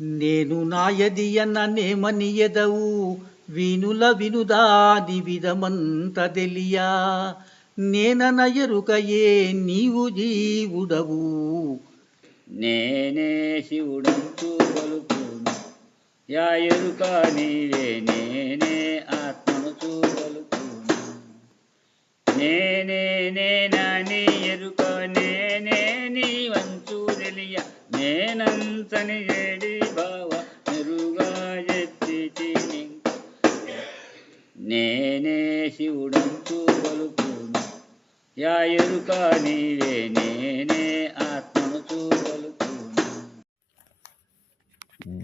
నేను నాయదియన్న నేమని ఎదవు వీనుల వినుదాని విధమంత తెలియా నేనన ఎరుకయే నీవు జీవుడవు. నేనే శివుడంటూ పలుకును యా ఎరుక నీవే, నేనే ఆత్మను చూపలుకును. నేనే నేనని ఎరుక, నేనే నీవంచు తెలియ, నేనంతని ఏడి భావ మెరుగా ఎత్తి. నేనే శివుడంటూ పలుకును యా ఎరుక నీవే, నేనే ఆత్మను చూపలుకును.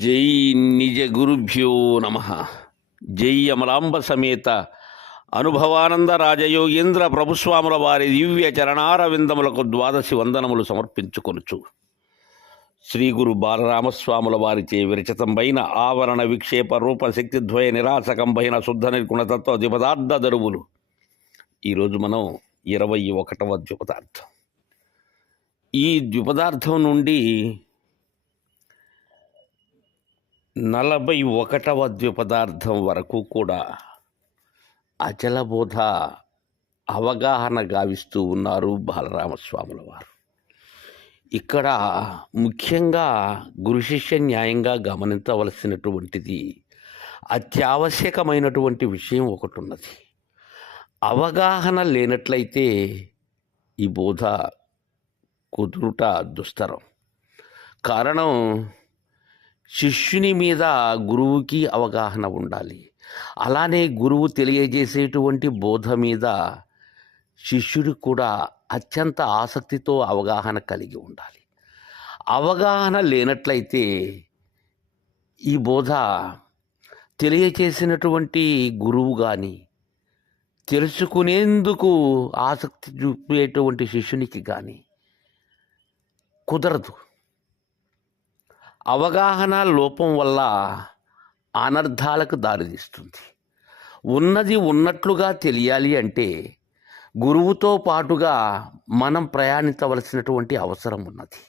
జై నిజ గురుభ్యో నమః. జై అమలాంబ సమేత అనుభవానంద రాజయోగేంద్ర ప్రభుస్వాముల వారి దివ్య చరణారవిందములకు ద్వాదశి వందనములు సమర్పించుకొనుచు శ్రీ గురు బాలరామస్వాముల వారిచే విరచితంబైన ఆవరణ విక్షేప రూప శక్తిద్వయ నిరాసకంబైన శుద్ధ నిర్గుణతత్వ ద్విపదార్థ దరువులు. ఈరోజు మనం 21వ ద్విపదార్థం. ఈ ద్విపదార్థం నుండి 41వ ద్విపదార్థం వరకు కూడా అచలబోధ అవగాహన గావిస్తూ ఉన్నారు బాలరామస్వాముల వారు. ఇక్కడ ముఖ్యంగా గురు శిష్య న్యాయంగా గమనించవలసినటువంటిది అత్యావశ్యకమైనటువంటి విషయం ఒకటి ఉన్నది. అవగాహన లేనట్లయితే ఈ బోధ కుదురుట దుస్తరం. కారణం, శిష్యుని మీద గురువుకి అవగాహన ఉండాలి. అలానే గురువు తెలియజేసేటువంటి బోధ మీద శిష్యుడు కూడా అత్యంత ఆసక్తితో అవగాహన కలిగి ఉండాలి. అవగాహన లేనట్లయితే ఈ బోధ తెలియచేసినటువంటి గురువు కానీ తెలుసుకునేందుకు ఆసక్తి చూపేటువంటి శిష్యునికి కానీ కుదరదు. అవగాహన లోపం వల్ల అనర్థాలకు దారితీస్తుంది. ఉన్నది ఉన్నట్లుగా తెలియాలి అంటే గురువుతో పాటుగా మనం ప్రయాణించవలసినటువంటి అవసరం ఉన్నది.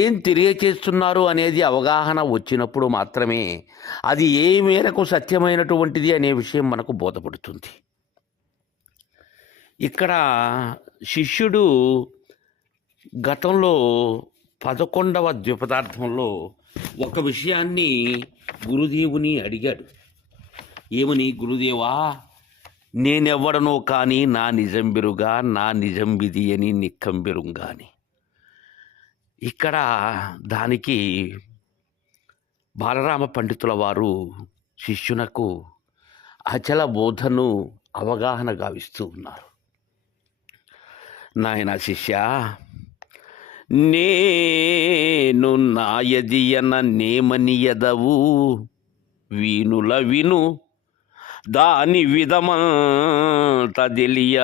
ఏం తెలియచేస్తున్నారు అనేది అవగాహన వచ్చినప్పుడు మాత్రమే అది ఏ మేరకు సత్యమైనటువంటిది అనే విషయం మనకు బోధపడుతుంది. ఇక్కడ శిష్యుడు గతంలో 11వ ద్విపదార్థంలో ఒక విషయాన్ని గురుదేవుని అడిగాడు. ఏమని? గురుదేవా, నేనెవ్వడనో కానీ నా నిజం బెరుగా, నా నిజం విధి అని నిక్కంబెరుంగా అని. ఇక్కడ దానికి బాలరామ పండితుల వారు శిష్యునకు అచల బోధను అవగాహన గావిస్తూ ఉన్నారు. నాయన శిష్య, నేను నాయదియన నేమనియదవు వీనుల విను దాని విధమంత తెలియ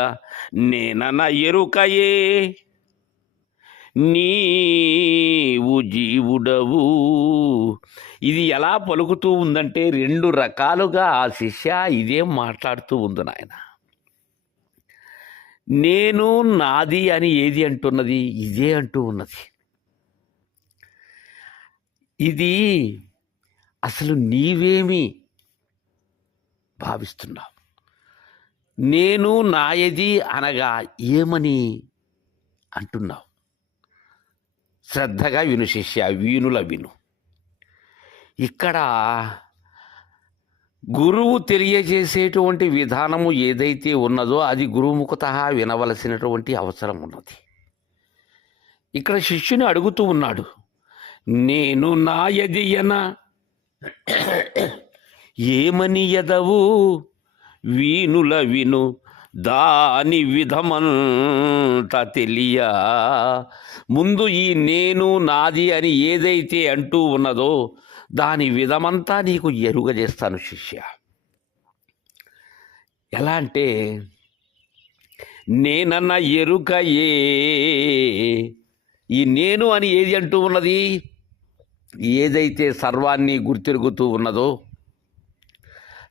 నేనన ఎరుకయే నీవు జీవుడవు. ఇది ఎలా పలుకుతూ ఉందంటే 2 రకాలుగా ఆ శిష్య ఇదే మాట్లాడుతూ ఉంది నాయన. నేను నాది అని ఏది అంటున్నది? ఇదే అంటూ ఉన్నది. ఇది అసలు నీవేమి భావిస్తున్నావు? నేను నాయది అనగా ఏమని అంటున్నావు? శ్రద్ధగా విను శిష్య, వీనుల విను. ఇక్కడ గురువు తెలియజేసేటువంటి విధానము ఏదైతే ఉన్నదో అది గురుముఖతః వినవలసినటువంటి అవసరం ఉన్నది. ఇక్కడ శిష్యుని అడుగుతూ ఉన్నాడు, నేను నాయదియన ఏమని ఎదవు వీనుల విను దాని విధమంత తెలియ. ముందు ఈ నేను నాది అని ఏదైతే అంటూ ఉన్నదో దాని విధమంతా నీకు ఎరుగజేస్తాను శిష్య. ఎలా అంటే, నేనన్న ఎరుకయే. ఈ నేను అని ఏది అంటూ ఉన్నది? ఏదైతే సర్వాన్ని గుర్తిరుగుతూ ఉన్నదో,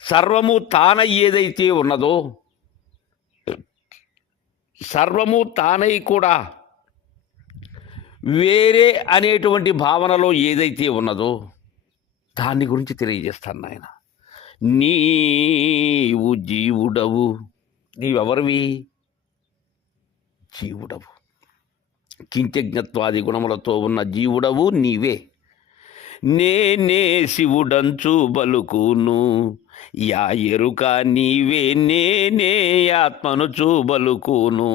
సర్వము తానై ఏదైతే ఉన్నదో, సర్వము తానై కూడా వేరే అనేటువంటి భావనలో ఏదైతే ఉన్నదో దాన్ని గురించి తెలియజేస్తాను నాయన. నీవు జీవుడవు. నీవెవరివి? జీవుడవు. కించజ్ఞత్వాది గుణములతో ఉన్న జీవుడవు నీవే. నేనే శివుడంచు బలుకును, యా ఎరుక నీవే, నేనే ఆత్మను చూబలుకును.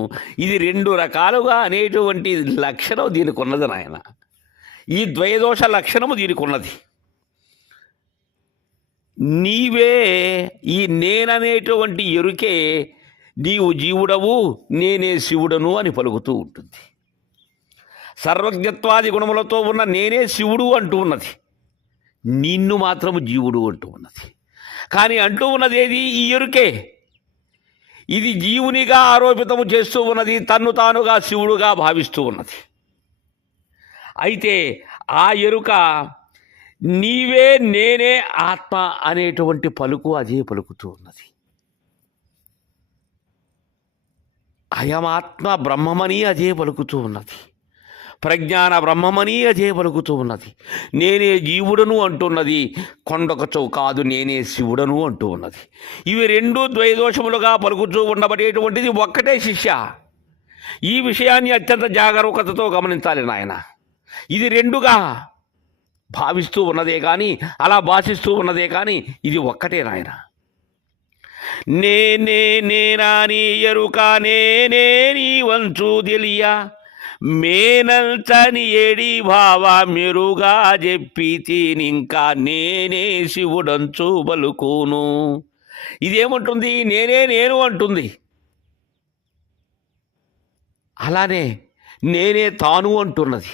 ఇది 2 రకాలుగా అనేటువంటి లక్షణం దీనికి ఉన్నది నాయన. ఈ ద్వయదోష లక్షణము దీనికి ఉన్నది. నీవే, ఈ నేననేటువంటి ఎరుకే నీవు జీవుడవు, నేనే శివుడను అని పలుకుతూ ఉంటుంది. సర్వజ్ఞత్వాది గుణములతో ఉన్న నేనే శివుడు అంటూ ఉన్నది, నిన్ను మాత్రము జీవుడు అంటూ ఉన్నది. కానీ అంటూ ఉన్నది ఏది? ఈ ఎరుకే. ఇది జీవునిగా ఆరోపితము చేస్తూ ఉన్నది, తన్ను తానుగా శివుడుగా భావిస్తూ ఉన్నది. అయితే ఆ ఎరుక నీవే, నేనే ఆత్మ అనేటువంటి పలుకు అదే పలుకుతూ ఉన్నది. అయమాత్మ బ్రహ్మమని అదే పలుకుతూ ఉన్నది. ప్రజ్ఞాన బ్రహ్మమని అదే పలుకుతూ ఉన్నది. నేనే జీవుడను అంటున్నది, కొండొకచో కాదు నేనే శివుడను అంటూ ఉన్నది. ఇవి 2 ద్వైదోషములుగా పలుకుతూ ఉండబడేటువంటిది ఒక్కటే శిష్య. ఈ విషయాన్ని అత్యంత జాగరూకతతో గమనించాలి నాయన. ఇది 2గా భావిస్తూ ఉన్నదే కానీ, అలా భాషిస్తూ ఉన్నదే కానీ, ఇది ఒక్కటే నాయన. నేనే నేనాని ఎరుక, నేనే నీ వంచు తెలియ, మేనంచని ఏడి భావ మెరుగా చెప్పి తినింకా, నేనే శివుడంచు బలుకును. ఇదేమంటుంది? నేనే నేను అంటుంది. అలానే నేనే తాను అంటున్నది,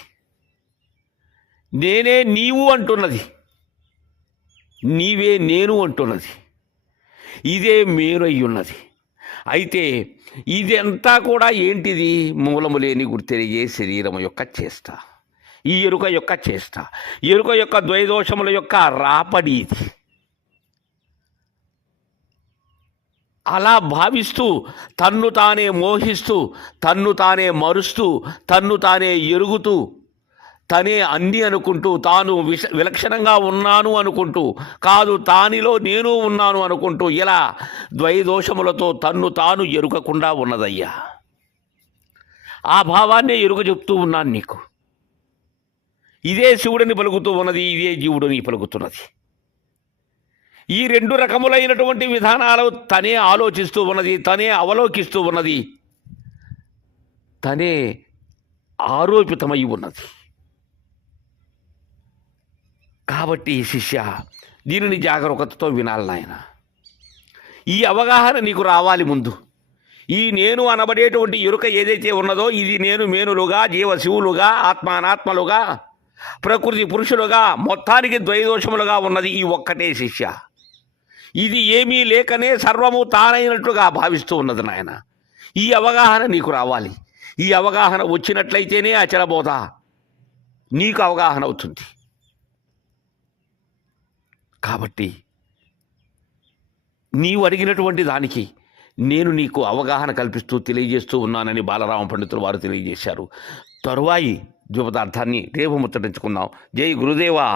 నేనే నీవు అంటున్నది, నీవే నేను అంటున్నది. ఇదే మేరై ఉన్నది. అయితే ఇదంతా కూడా ఏంటిది? మూలము లేని గుర్తెరిగే శరీరం యొక్క చేష్ట, ఈ ఎరుక యొక్క చేష్ట, ఎరుక యొక్క ద్వైదోషముల యొక్క రాపడి ఇది. అలా భావిస్తూ తన్ను తానే మోహిస్తూ, తన్ను తానే మరుస్తూ, తన్ను తానే ఎరుగుతూ, తనే అన్ని అనుకుంటూ, తాను విలక్షణంగా ఉన్నాను అనుకుంటూ, కాదు తానిలో నేను ఉన్నాను అనుకుంటూ, ఇలా ద్వైదోషములతో తన్ను తాను ఎరుకకుండా ఉన్నదయ్యా. ఆ భావాన్నే ఎరుక చెప్తూ ఉన్నాను నీకు. ఇదే శివుడిని పలుకుతూ ఉన్నది, ఇదే జీవుడిని పలుకుతున్నది. ఈ 2 రకములైనటువంటి విధానాలు తనే ఆలోచిస్తూ ఉన్నది, తనే అవలోకిస్తూ ఉన్నది, తనే ఆరోపితమై ఉన్నది. కాబట్టి శిష్య, దీనిని జాగరూకతతో వినాలి నాయన. ఈ అవగాహన నీకు రావాలి ముందు. ఈ నేను అనబడేటువంటి ఎరుక ఏదైతే ఉన్నదో, ఇది నేను మేనులుగా, జీవ శివులుగా, ఆత్మ అనాత్మలుగా, ప్రకృతి పురుషులుగా, మొత్తానికి ద్వైదోషములుగా ఉన్నది ఈ ఒక్కటే శిష్య. ఇది ఏమీ లేకనే సర్వము తానైనట్టుగా భావిస్తూ ఉన్నది నాయన. ఈ అవగాహన నీకు రావాలి. ఈ అవగాహన వచ్చినట్లయితేనే అచలబోధ నీకు అవగాహన అవుతుంది. కాబట్టి నీవు అడిగినటువంటి దానికి నేను నీకు అవగాహన కల్పిస్తూ తెలియజేస్తూ ఉన్నానని బాలరామ పండితులు వారు తెలియజేశారు. తరువాయి ద్విపదార్థాన్ని రేపు ముచ్చటించుకుందాం. జై గురుదేవా.